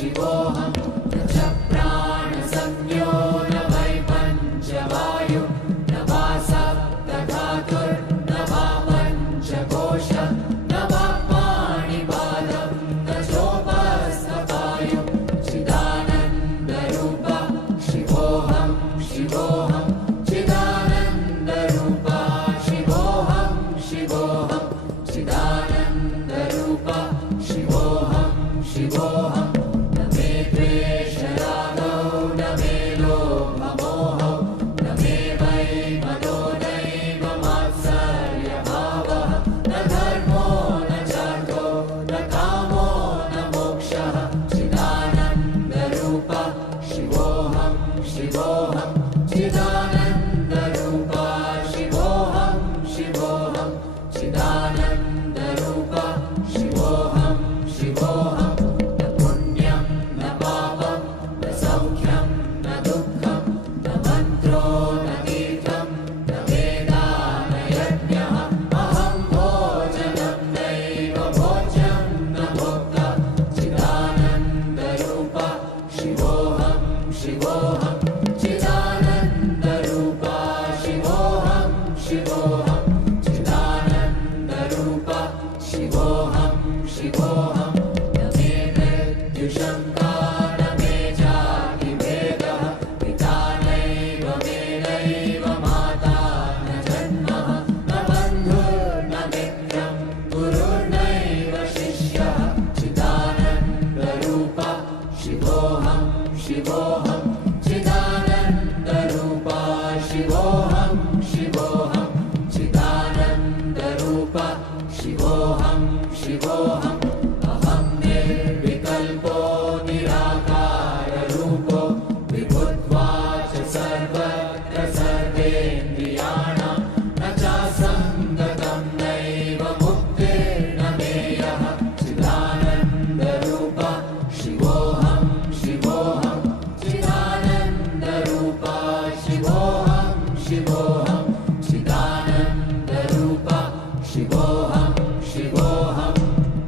शिवोऽहं न च प्राणसंज्ञो न वै पञ्चवायु न वा सप्तधातुर्न वा पञ्चकोश न वा पाणिपादं न चोपस्थपायु चिदानन्दरूप शिवोऽहं शिवोऽहं चिदानन्दरूप शिवोऽहं शिवोऽहं चिदानन्दरूप शिवोऽहं शिवोऽहं न मे द्वेषरागौ न मे लोभमोहौ न मे वै मदो नैव मात्सर्यभावः न धर्मो न चार्थो न कामो न मोक्षः चिदानन्दरूप शिवोऽहं शिवोऽहं चिदानन्दरूप शिवोऽहं शिवोऽहं चिदानन्दरूप शिवोऽहं शिवोऽहं न पुण्यं न पापं न सौख्यं न दुःखं न मन्त्रो न तीर्थं न वेदा न यज्ञः अहं भोजनं नैव भोज्यं न भोक्ता चिदानन्दरूप शिवोऽहं शिवोऽहं चिदानन्दरूप शिवोऽहं शिवोऽहं चिदानन्दरूप शिवोऽहं शिवोऽहं न मे मृत्युशङ्का